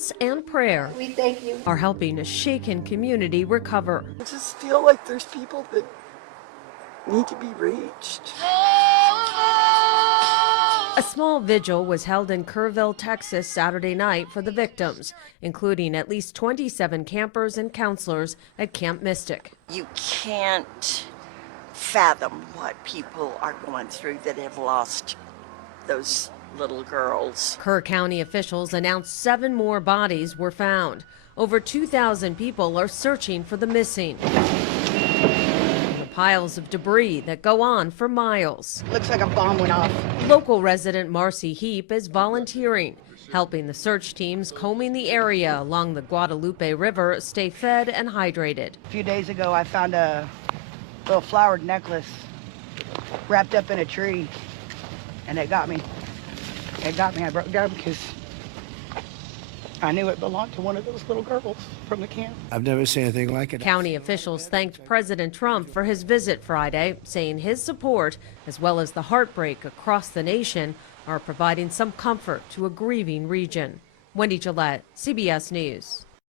Presence and prayer We thank you. are helping a shaken community recover. I just feel like there's people that need to be reached. A small vigil was held in Kerrville, Texas Saturday night for the victims, including at least 27 campers and counselors at Camp Mystic. You can't fathom what people are going through that have lost those little girls. Kerr County officials announced 7 more bodies were found. Over 2,000 people are searching for the missing. The piles of debris that go on for miles. Looks like a bomb went off. Local resident Marcy Heap is volunteering, helping the search teams combing the area along the Guadalupe River stay fed and hydrated. A few days ago, I found a little flowered necklace wrapped up in a tree, and it got me. It got me. I broke down because I knew it belonged to one of those little girls from the camp. I've never seen anything like it. County officials thanked President Trump for his visit Friday, saying his support, as well as the heartbreak across the nation, are providing some comfort to a grieving region. Wendy Gillette, CBS News.